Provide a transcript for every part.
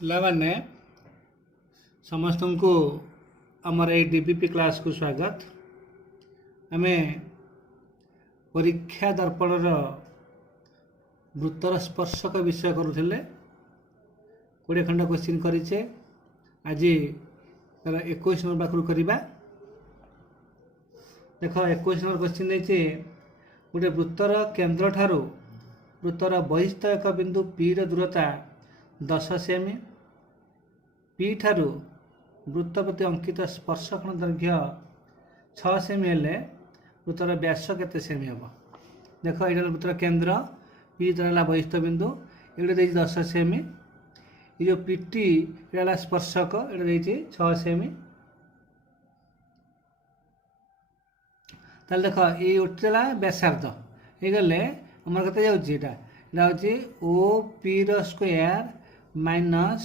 पिलाने समस्त को आमर ये डीबीपी क्लास को स्वागत। आम परीक्षा दर्पण वृत्तर स्पर्शक विषय करुले 20 खंड क्वेश्चन करेचे। आज तार 21 नंबर पाखु करवा। देख 21 नंबर क्वेश्चन देखे गोटे वृत्तर केन्द्र ठारू वृत्तर बहिस्थ एक बिंदु पी दूरता 10 सेमी, पी ठारू वृत्त प्रति अंकित स्पर्शकोण दैर्घ्य 6 सेमी हेले वृत्तर व्यास केते सेमी हम। देख ये वृत्तर केन्द्र पी है बहिस्थ बिंदु, ये 10 सेमी, ये जो पीटी ये स्पर्शक ये 6 सेमी। ताल देख ये उठला व्यासार्ध ये गले आमर केते जाउची एटा जाउची ओ पी रो स्क्वायर माइनस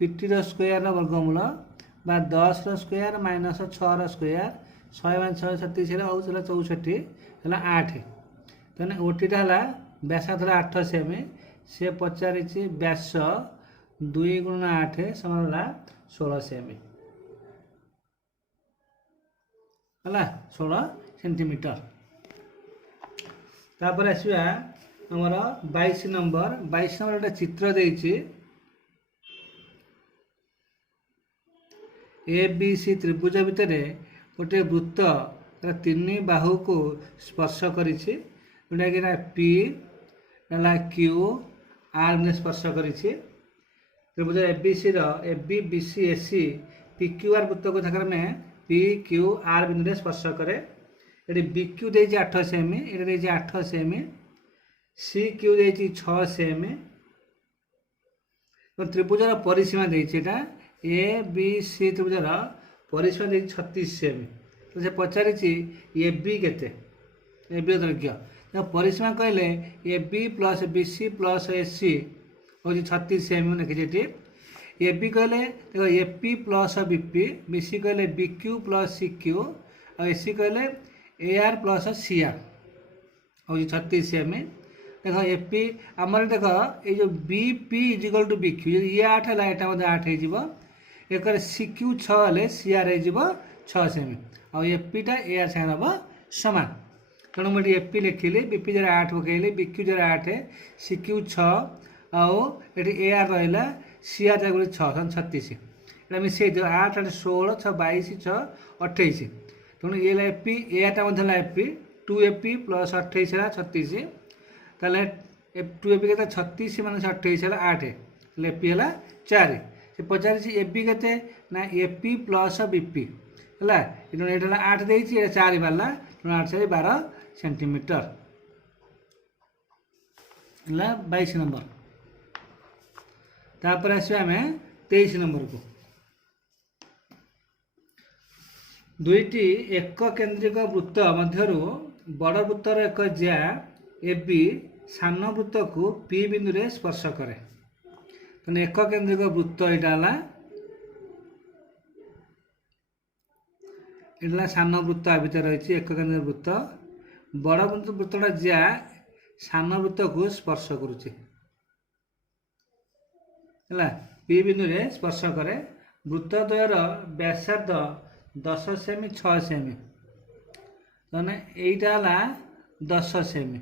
पीटी रो स्क्वायर रो वर्गमूल बा 10 रो स्क्वायर माइनस 6 रो स्क्वायर 100 मान 6 37 हेला होउला 64 हेला 8। तने ओटीटा हला व्यासार्ध 8 सेमी, से पचारिची व्यास 2 × 8 समान होला 16 सेमी हला 16 सेंटीमीटर। तापर आसवा हमर 22 नंबर गोटे चित्र देछि ए बी सी त्रिभुज भितर गोटे वृत्त तीन बाहु को स्पर्श करिछि, जोटा कि पी ना क्यू आर ने स्पर्श करिछि। त्रिभुज ए बी सी रो A B B C A C P Q R वृत्त को थाकर में पी क्यू आर बिंदु स्पर्श करे। ये बी क्यू देछि 8 सेमी, ये देछि 8 सेमी, सी क्यू देछि 6 सेमी। तो त्रिभुजर परिसीमा देछि एटा ए बी सी त्रिभुजर परिसीमा देछि 36 सेमी। तो से पचारिछि ए बी केते, ए बी दैर्घ्य तो परिसीमा कहले A B plus B C plus A C हो 36 सेमी लिखिछि। ए बी कहले देखो A P plus B P, B C कहले B Q plus C Q और ए सी कहले A R plus C R हो 36 सेमी। देखो ए पी आमर देख ये जो B P equal to B Q ये 8 है यहाँ मतलब 8 हो एक सी क्यू 6 हेल्ले सी आर हो 6 सेमी और ए पीटा ए आर साइन हम सामान। तेणु मुझे ए पी लिखिली, बी पी जरा 8 पकईली, बी क्यू जरा 8, सी क्यू 6 आउ ए आर रहा सी आर जगह 6 36 ये मिसे 8 8 16 6 22 6 28। तेणु ये ए पी ए आरटा A P 2 A P plus 28 है 36 ताले 2 ए पी के 36 माइनस 28 है 8 ए पी है 4। से पचारि ए बी के ना A P plus B P है ये 8 देछि 4 बाला 8 से 12 सेंटीमीटर है 22 नंबर। तापर आसवा आम 23 नंबर को दुईटी एक केंद्रिक वृत्त मध्यरु बड़ वृत्तर एक ज्या ए बी सान वृत्त को पी बिंदु रे स्पर्श करे। तो एक केंद्रिक वृत्त यहाँ सान वृत्त आ भर रही एक केंद्रिक वृत्त बड़ वृत्तटा ज्या सान वृत्त को स्पर्श करुचे पी बिंदु रे स्पर्श करे। वृत्त द्वयर व्यासार्ध 10 सेमी 6 सेमी ताने एटा हला 10 सेमी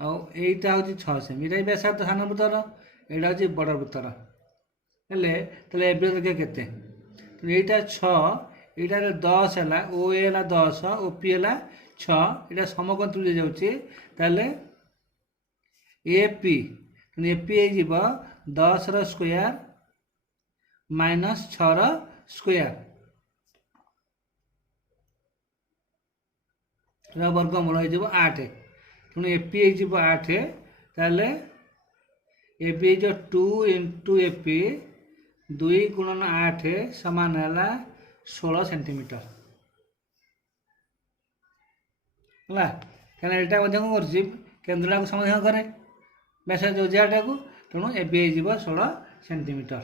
और एटा हूँ 6 सेमी ये व्यासार्ध सान वृत्तर एटा हूँ बड़ वृत्तर हेले ताले एबी केते एटा 6 एटा 10 है ओ ए 10 ओ पी है 6 एटा समकोण त्रिभुज जाउची ताले ए पी हो 10 रो स्क्वायर माइनस 6 रो स्क्वायर वर्गमूल हो 8। तेणु ए पी हो 8 ताले ए पी हो 2 × ए पी 2 × 8 समान है 16 सेंटीमीटर है कहीं यहाँ कौन कर केन्द्रटा को समाधान करे व्यास जो ज्याटा को। तेणु ए बी हो 16 सेंटीमीटर।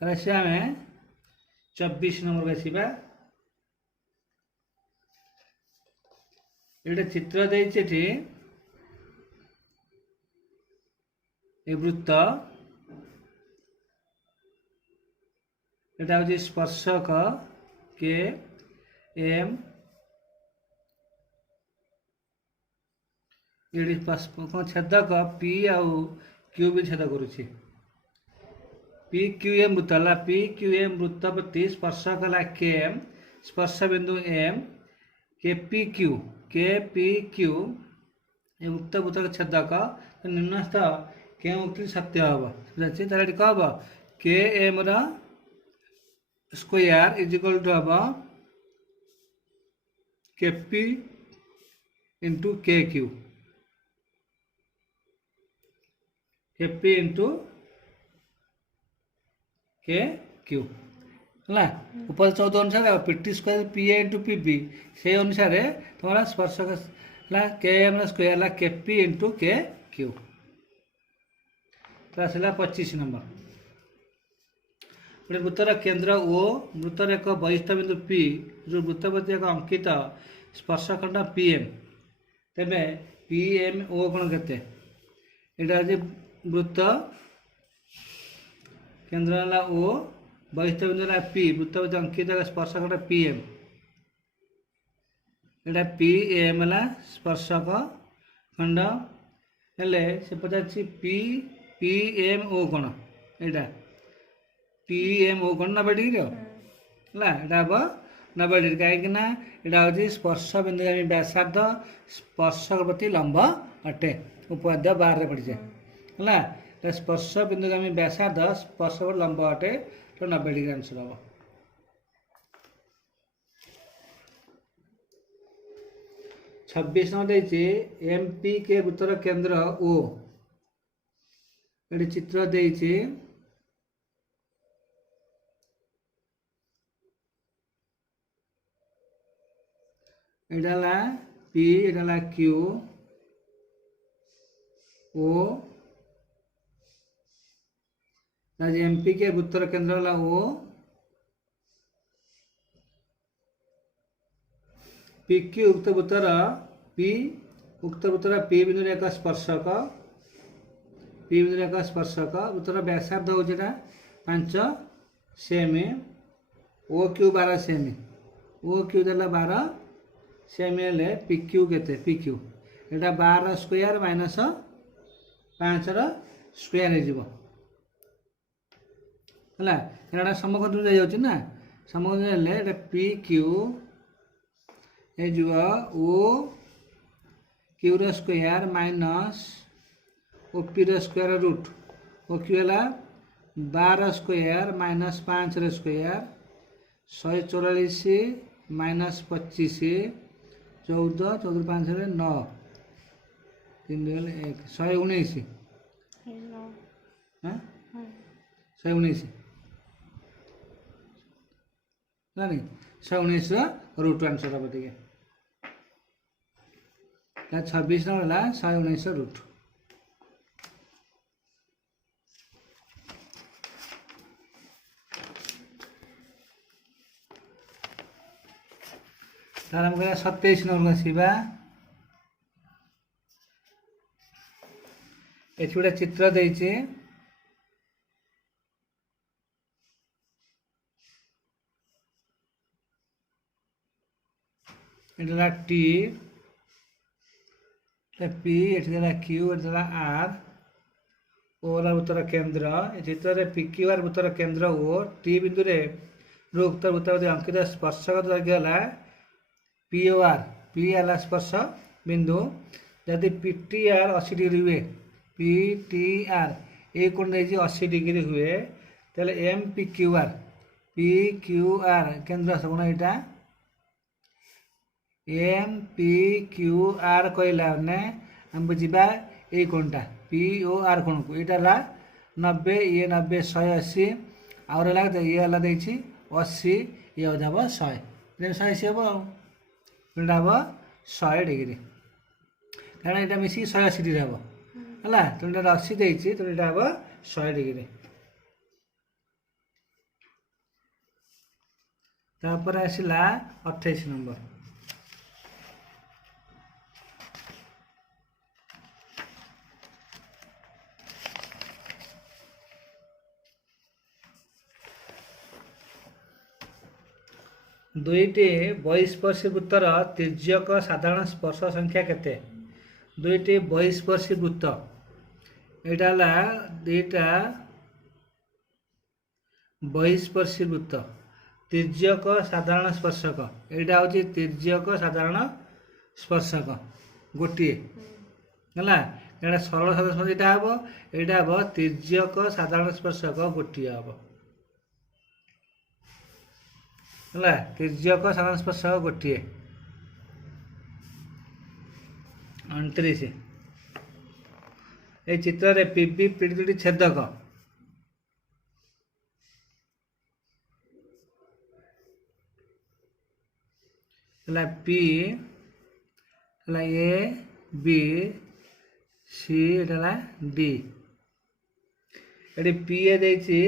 से आम 24 नंबर आसवा ये चित्र देती वृत्त एटा हूँ स्पर्शक के एम ये छेदक पी आउ क्यू भी छेद करुच्ची पी क्यू एम वृत्त है पी क्यू एम वृत्त प्रति स्पर्शक है के एम स्पर्श बिंदु एम के पी क्यू ये उक्त वृत्त छेदक निम्नस्थ के उक्ति सत्य हम बुझे कह हम K M square is equal to हम K P into K Q के पी इंटू के क्यू है ऊपर 14 अनुसार PT square P A into P B से अनुसार तुम्हारा स्पर्शक है के एम स्क्वायर है के पी इंटू के क्यू तो आसला 25 नंबर गोटे वृत्तर केन्द्र ओ वृत्तर एक बहिस्थ बिंदु पी जो वृत्त प्रति एक अंकित स्पर्शखंड पी एम तेरे पी एम ओ कौन के वृत्त केन्द्र है ओ बहिस्थ बिंदु है पी वृत्त प्रति अंकित स्पर्शखंड पी एम एटा पी एम है स्पर्शक खंड हेले से पचार पी पी एम ओ कौन यहाँ पी एम ओ कौन 90 डिग्री है हम 90 डिग्री कहीं यहाँ हूँ स्पर्श बिंदुगामी व्यासार्ध स्पर्शक प्रति लंब अटे उपाध्याय 12 पढ़ी है स्पर्श बिंदुगामी व्यासार्ध स्पर्श प्रति लंब अटे तो 90 डिग्री आंसर हम 26 नंबर देती एम पी के वृत्तर केन्द्र ओ ये चित्र देती यहाँ पी यहाँ क्यू ओ एम पी के वृत्तर केन्द्र है ओ पी क्यू उक्त वृत्तर पी बिंदु एक स्पर्शक पी बिंदु एक स्पर्शक वृत्तर व्यासार्ध हूँ 5 सेमी ओ क्यू 12 सेमी ओ क्यू देला 12 सेमी हेल्ले पी क्यू के पी क्यू यहाँ 12 स्क्वायर माइनस 5 स्क्वायर है समखंड जाऊँ समखंड P Q O Q square minus O P square root O Q है 12 स्क्वायर माइनस 5 स्क्वायर 144 माइनस 25 14 14 5 9 3 1 119 119 नहीं 119 रूट आंसर हम टे 26 नंबर है 119 रूट आरंभ करा 27 नंबर आसवा ये गोटे चित्र देती टी पी ये क्यू ये आर ओर वृत्तर केन्द्र चित्र पी क्यू आर वृत्तर केन्द्र ओ टी बिंदु उक्त वृत्त अंकित स्पर्शक दैर्घ्य है पी ओ आर पी है स्पर्श बिंदु जदि पी टी आर 80 डिग्री हुए पी टी आर ये कोण 80 डिग्री हुए तेल एम पी क्यू आर केन्द्र कौन यहाँ एम पी क्यू आर कहला आम बुझा ये कोणटा पी ओ आर कोण को यहाँ 90 ये 90 180 आउ ये 80 ये हम 100 180 हम हम 100 डिग्री कारण यहाँ मिसिक 180 डिग्री हम है तेणु यहाँ 80 देती तेणु यहाँ हम 100 डिग्री तापर आसला 28 नंबर। दुईटी बहिस्पर्शी वृत्तर तिर्यक साधारण स्पर्श संख्या केते? दुईटी बहिस्पर्शी वृत्त यहाँ दुईटा बहिस्पर्शी वृत्त तिर्यक साधारण स्पर्शक यहाँ हूँ तिर्यक साधारण स्पर्शक गोटे है यहाँ सरल साधारण स्पर्शक यहाँ हम तिर्यक साधारण स्पर्शक गोटे हम है तिर्यक साधारण स्पर्शक गोटे। 29 ये चित्र रे पीबी पीडी छेदक है पी है ए बी सी है डी ये पी ए देछि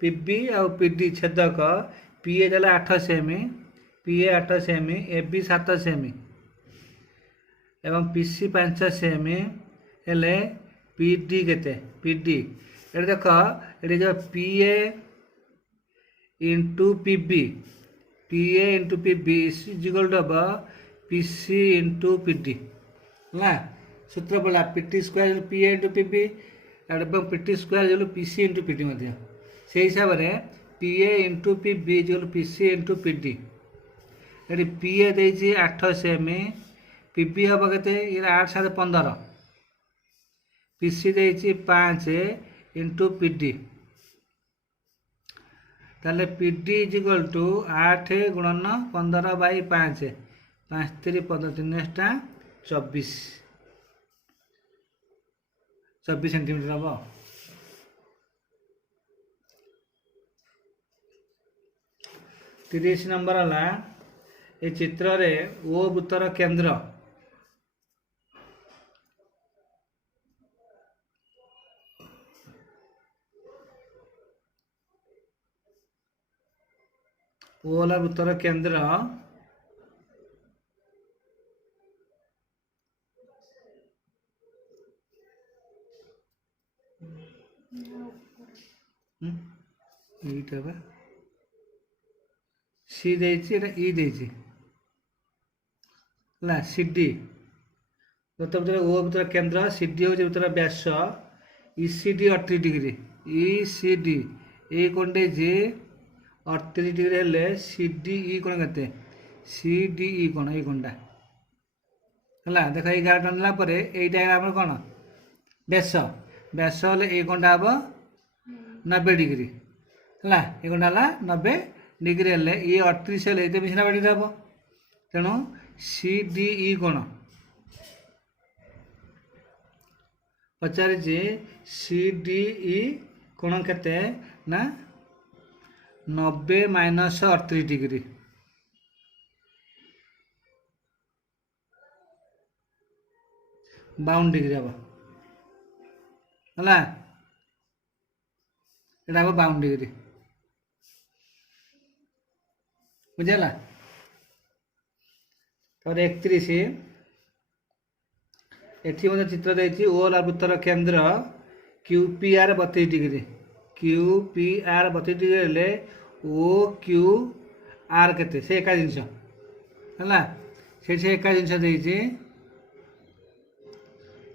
पीबी आ पीडी छेदक पी ए देला 8 सेमी पी ए 8 सेमी ए बी 7 सेमी एवं पी सी 5 सेमी हेले पी डी केते पी डी ये देख ये जो P A into P A into P B equal to P C into P D है सूत्र बोला P T square P A into P B एवं P T square P C into P D से हिसाब से P A into P B equal P C into P D ये P A देछि 8 सेमी पी बी हम के 8 7 15 P C देछि 5 इंटू पी डी ताले पी डी इजिकल टू 8 गुणन 15 बाई 5 5 3 15 3 24 सेंटीमीटर हम। 30 नंबर है ये चित्र रे ओ वृत्तर केंद्र ओ वाला वृत्तर केंद्र सी देछि ई देछि ला सी डी गत भर ओ भर केंद्र सी डी हूँ भर व्यास E C D 38 degree E C D ए कोण देछि 38 डिग्री हेले सी डी ई कोण केते सी डी ई कोण ए कोणटा है देख 11 टनला पर एटा हमर कोण व्यास व्यास हेले ए कोणटा हम 90 डिग्री है ए कोणटा 90 डिग्री हेले ये 38 हेले ये मिश्रा बाड़ी हम तेणु सी डी ई कोण पचारि सी डी ई कोण केते ना 90 माइनस 38 डिग्री बाउन डिग्री हम है यहाँ हम 52 डिग्री बुझेगा। तो 31 एठी मध्य चित्र देछि ओ वृत्तर केंद्र Q P R 32 degree Q P R 32 degree हेले ओ क्यू आर केते से एका जिनस है से एका जिनस देछि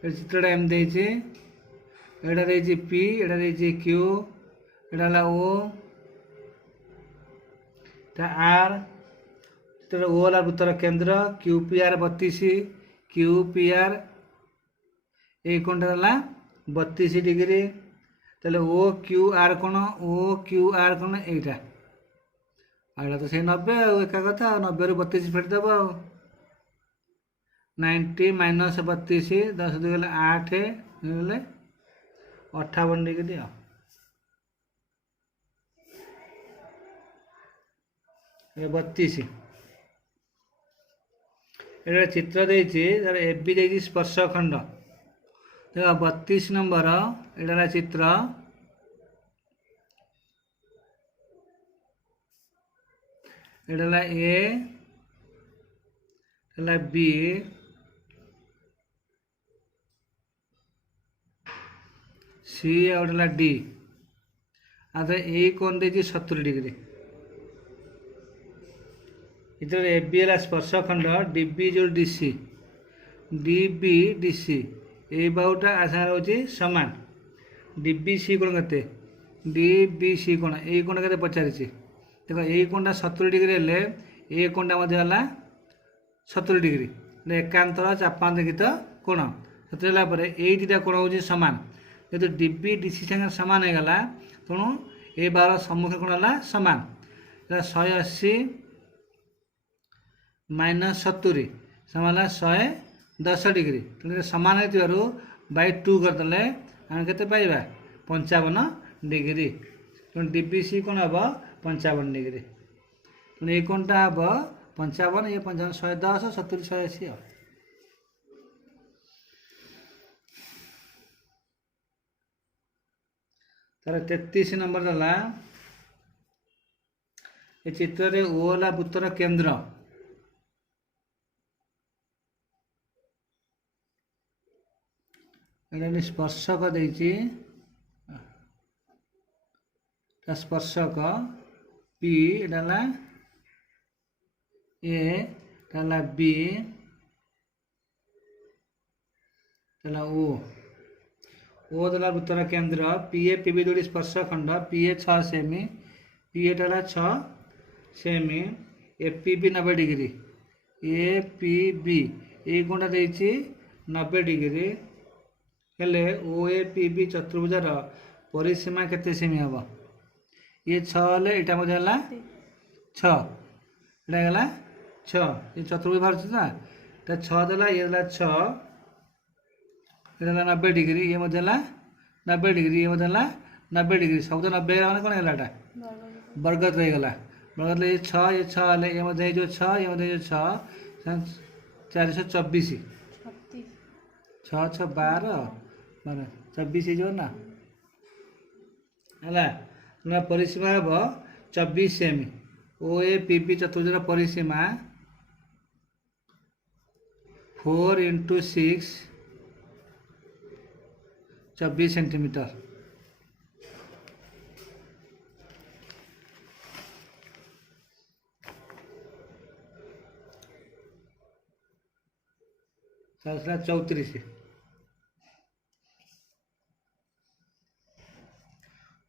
चित्रटा एम देछि एटा देछि पी एटा देछि क्यू एटा ला ओ आर चित्र ओ वाला वृत्तर केंद्र Q P R 32 Q P R ये कोणटा है 32 डिग्री तेल ओ क्यू आर कोण यहाँ आड़ा तो से 90 एका कथा 90 रू 32 फेटदेव 90 माइनस 32 10 2 गले 8 गले 58 डिग्री ये 32 ये चित्र देछि ए बी देछि स्पर्श खंड देखो 32 नंबर यहाँ चित्र एटा ए बी सी आउट डी आधे ए कोण देती 70 डिग्री इधर ए बी है स्पर्शखंड डी बी जो डी सी ए बाहुटा आशा रोचे सामान डी बी सी कोण के डी बी सी कोण ए कोण के पचार देख ए कोणटा 70 डिग्री हेल्ले ए कोणटा 70 डिग्री एकांतर चापांतरित कोण से ये दुटा कोण हूँ सामान जेहतु डी बी डी सी संगे सामान हो गला तेणु ए बार सम्मुखीन कोण है सामान 180 माइनस 70 सामान 110 डिग्री तेणु सामान हो बाय 2 करदे आम के पाइबा 55 डिग्री तेणु डी बी सी कोण हम 55 डिग्री तेणु ये कोणटा हम 55 ये 55 110 70 180 तार 33 नंबर दला ये चित्र रे ओला वृत्तर केंद्र एटा स्पर्शक देछि स्पर्शक पी एटा ए एटा बी एटा ओ दला वृत्तर केंद्र पी ए पी बी जोड़ी स्पर्शखंड पी ए 6 सेमी पी एटा 6 सेमी A P B 90 degree A P B ये कोणटा देछि 90 डिग्री हेले ओ ए पी बी चतुर्भुजार परिसीमा केते सेमी हम ये 6 हेले एटा मजे हला 6 एटा गला 6 ये चतुर्भुज बाहर ना एटा 6 देला ये देला 6 ये 90 डिग्री ये मजे 90 डिग्री ये मजे 90 डिग्री सब 90 माने कौन है बर्गत रही गला बर्गत ये 6 ये मजे जो 6 ये मजे जो 6 424 6 6 12 24 जो ना है परिसीमा हम 24 सेमी ओ ए पी बी चतुर्भुज परिसीमा 4 × 6 24 सेंटीमीटर सारा 34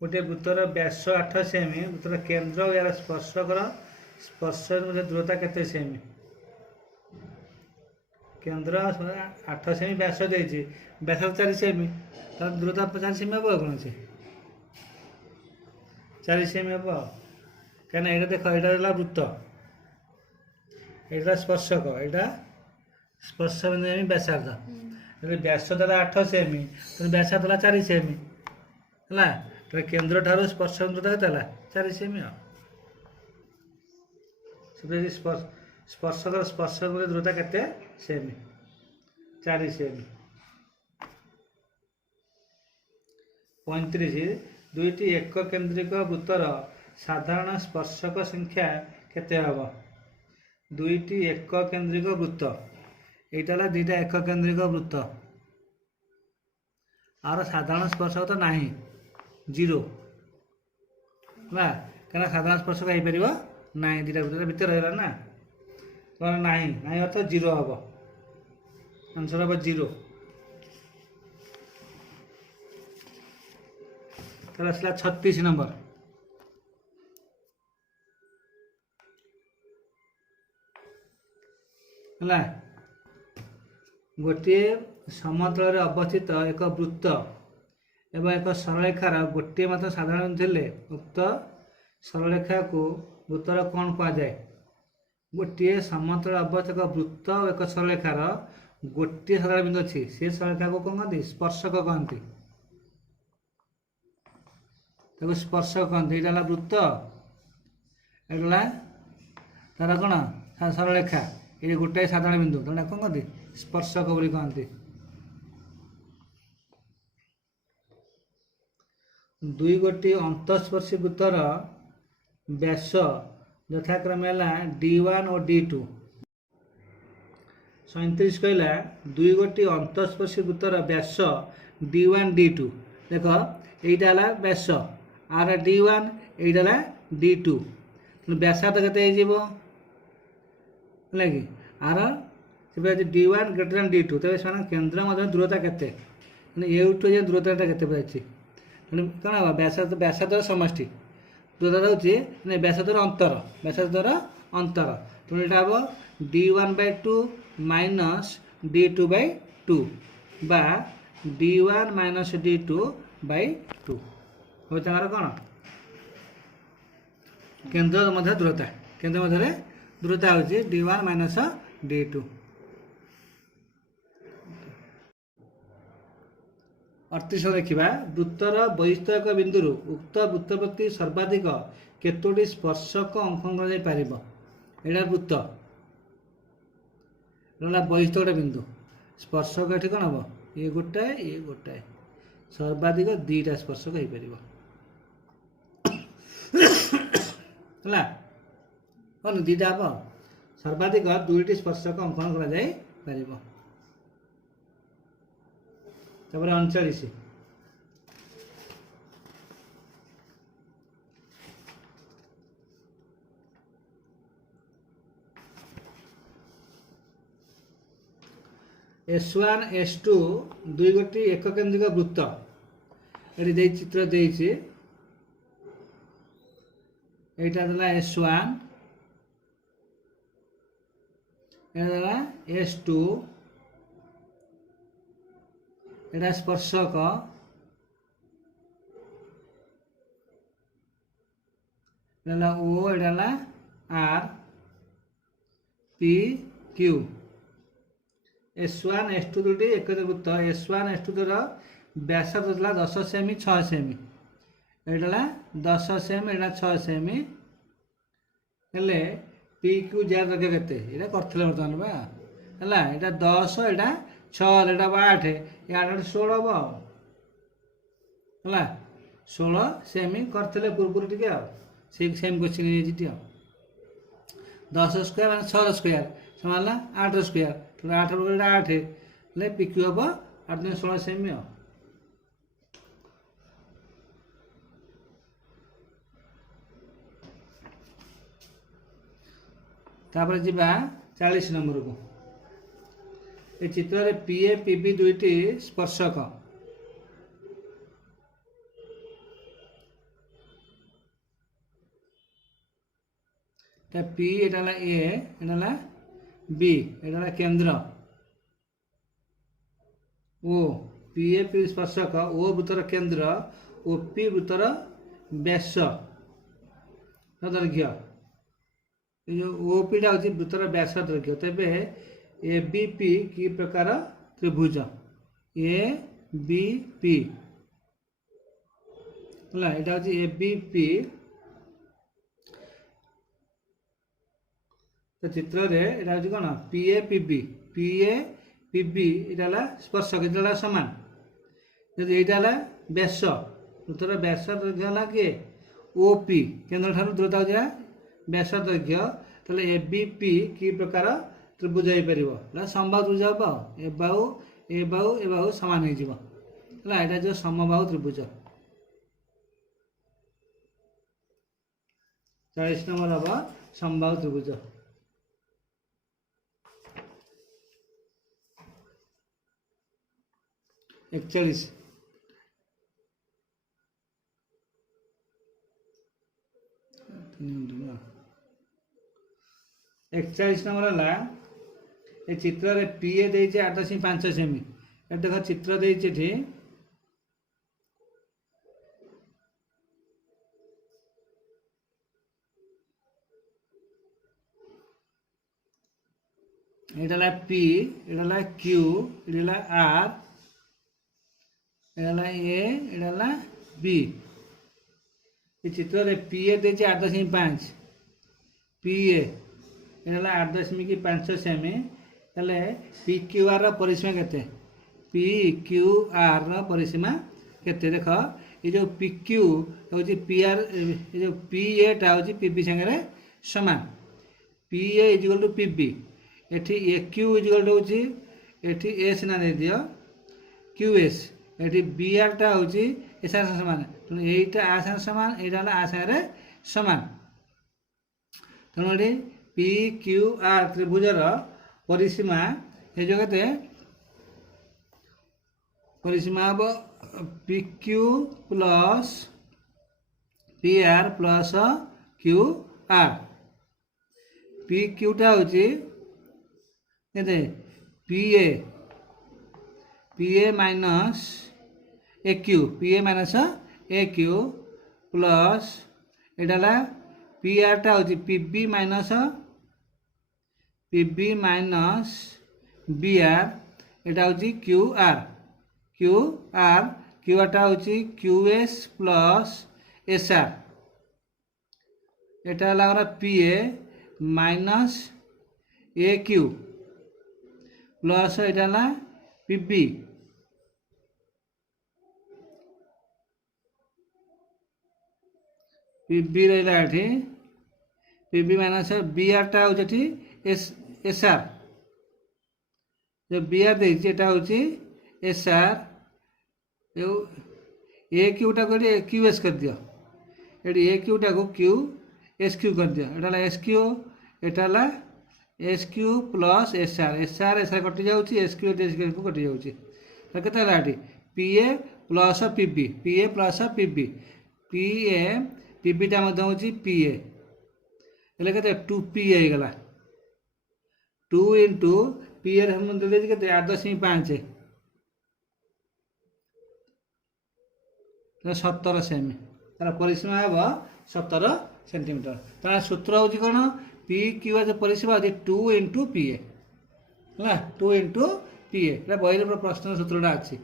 गोटे वृत्तर व्यास 8 सेमी वृत्तर केंद्र यार स्पर्शकर स्पर्श दूरता केते सेमी केंद्र 8 सेमी व्यास देछि व्यास 4 सेमी तर दूरता 50 सेमी हम कौन से 4 सेमी हम कहीं यहाँ देख यहाँ वृत्त यहाँ स्पर्शक यहाँ स्पर्श बिंदु व्यासार्ध व्यास देला 8 सेमी व्यासार्ध देला 4 सेमी है तो केंद्र ठार स्पर्श बिंदुता के 4 सेमी स्पर्शक स्पर्श दूरता के सेमी 4 सेमी 35 दुईटी एक केंद्रिक वृत्तर साधारण स्पर्शक संख्या केते हब दुईटी एक केंद्रिक वृत्त यहाँ दुईटा एक केंद्रिक वृत्त आर साधारण स्पर्शक तो नहीं 0 है क्या साधारण स्पर्शक हो पार ना दुटा वृत्त भितर रहा ना तो ना अर्थ 0 हम आंसर हम 0 तार आसला 36 नंबर है गोटे समतल अवस्थित एक वृत्त एवं एक सरलरेखार गोटे मात्र साधारण थे उक्त सरलरेखा को वृत्तर कौन कहुए गोटे समतल अवस्थित वृत्त और एक सरलरेखार गोटे साधारण बिंदु अच्छी से सरलरेखा को कौन कहते स्पर्शक कहते स्पर्शक कहते यहाँ वृत्त एटा तार कौन सरलरेखा ये गोटाए साधारण बिंदु तेना कौन कहते स्पर्शक बोली कहते दुई गोटी अंतस्पर्शी वृत्तर व्यास यथाक्रमे है D1 और D2। 37 कहला दुई गोटी अंतस्पर्शी वृत्तर व्यास D1 D2 देख यहीटा है व्यास आर D1 यहीटा है D2 व्यासार्ध केते है कि are D1 greater than D2 तेज से केन्द्र मध्य दूरता केते एउठू जे दूरता केते पड़े कौन हम व्यासार्धर समष्टि दूरता हूँ व्यासार्धर अंतर तेणु यहाँ हम D1/2 माइनस D2/2 बा D1 माइनस D2/2 हूँ कौन केन्द्र मध्य दूरता हूँ D1 माइनस D2। 38 देखा वृत्तर बहिस्थ एक बिंदु उक्त वृत्त प्रति सर्वाधिक केतोटी स्पर्शक अंकन कर वृत्त बहिस्थ गोटे बिंदु स्पर्शक ये कौन हम ये गोटाए सर्वाधिक दुईटा स्पर्शक हो पार कौन दुईटा हम सर्वाधिक दुईटी स्पर्शक अंकन कर तापर 39 S1 S2 दुई गोटी एक केन्द्रिक वृत्त ये चित्र देला S1 यहाँ S2 एटा स्पर्शक O एटा R P Q S1 S2 दुटी एक वृत्त S1 S2 व्यासार्ध 10 सेमी 6 सेमी एटा 10 सेमी एटा 6 सेमी हेले P Q जार दर्घ्य के बर्तमान बा है 10 एटा 6 एटा 8 या 16 हम है 16 सेमी करते पूर्व टे सेम क्वेश्चन 10 स्क्वायर मान 6 स्क्वायर समान 8 स्क्वायर 8 8 पिक्यू हम 8 दिन 16 सेमी तापर जीवा 40 नंबर को ये चित्र रे पीए पीबी दुईटी स्पर्शक पी एटा ए एटा बी एटा केंद्र ओ पीए पी स्पर्शक ओ वृत्तर केंद्र ओपी वृत्तर व्यास दैर्घ्य जो ओपीटा हूँ वृत्तर व्यास दैर्घ्य तेरे ए बी पी कि प्रकार त्रिभुज ए बी पी है यहाँ हूँ ए बी पी तो चित्र रे यहाँ हूँ कौन पीए पीबी यहाँ स्पर्शक ये सामान जदि यहाँ व्यास वृत्तर व्यास दैर्घ्य है किए ओपी केन्द्र ठार दूरता हूँ व्यास दैर्घ्य तो ए बी पी कि प्रकार त्रिभुज हो पार समबाहु त्रिभुज हम ए बाहु सामान हो जो समबाहु त्रिभुज 40 नंबर हम समबाहु त्रिभुज। एकचालीस 41 नंबर है ये चित्र रे पीए दे 8.5 सेमी देख चित्र देती यहाँ पी यहाँ क्यू यहाँ आर यहाँ ए यहाँ बी ये चित्र रे पीए दे 8.5 पीए यहाँ 8.5 सेमी हेले पी क्यू आर परिसीमा केते पी क्यू आर परिसीमा केते देख ये जो पी क्यू हूँ पी आर ये जो पी एटा हूँ पी बी सागर समान P A equal to P B एटी ए क्यू इजिकल टू होची एटी एस ना दे दियो क्यू एस एटी बी आर टा होची एस आर समान तो एटा आ सारे समान एटा आ सारे समान तेणु ये पी क्यू आर त्रिभुजर परिसीमा ये जो कहते परिसीमा हम P Q plus P R plus Q R P क्यूटा हूँ P A minus A minus A Q plus एटा पी आर टा हूँ P B minus B R एटा हूँ क्यू आर क्यू आर टा हूँ Q S plus S R एटा हमारा P A minus A Q plus एटा पी बी रहा P B minus B R टा हूँ एस आर जो बी आर देती हूँ एस आर ए क्यूटा को क्यू एस कर दियो ये ए क्यूटा को क्यू एस क्यू कर दियो एटा एस क्यू एटा S Q plus S R कटि जाऊँगी एस क्यू को कटि जाऊँगी के P A plus P B plus P B टा हूँ पी ए के 2 पी ए गला 2 इंटू पी ए 8.5 17 सेमी तार परिसीमा हम 17 सेंटीमीटर तार सूत्र हूँ कौन पी क्यू परिसीमा हूँ 2 इंटू पी ए है 2 इंटू पी ए बही प्रश्न सूत्रटा अच्छी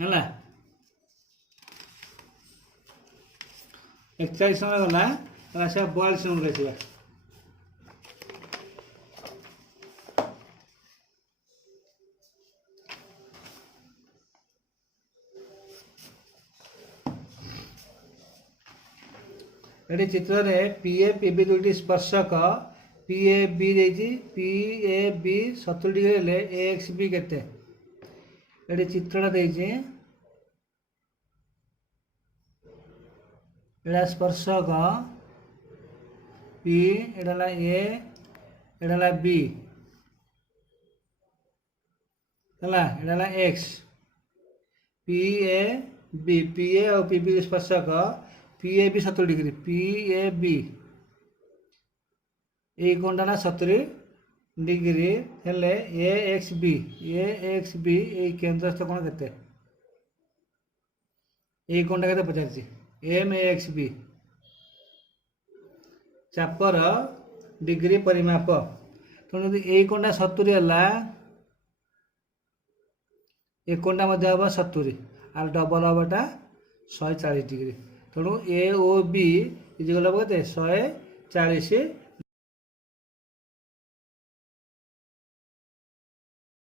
है 41 नंबर गला 42 नंबर देखा ये चित्र में पी ए पी बी दुईटी स्पर्शक P A B P A B 70 degree ले ए एक्स बी केते ये चित्रटा एड़ा स्पर्शक पी एड़ा ए एड़ा बी एड़ा एक्स पी ए और पी बी स्पर्शक P A B 70 degree P A B ये कोणटा 70 डिग्री हेले ए एक्स बी ये केंद्रस्थ कोण केते ये कोणटा केते पचारछि एम ए एक्स बी चापर डिग्री परिमाप तेणु ये कोणटा 70 है ये कोणटा हम 70 आर डबल हमारा 140 डिग्री तेणु ए ओ बी इजिकल हम के 140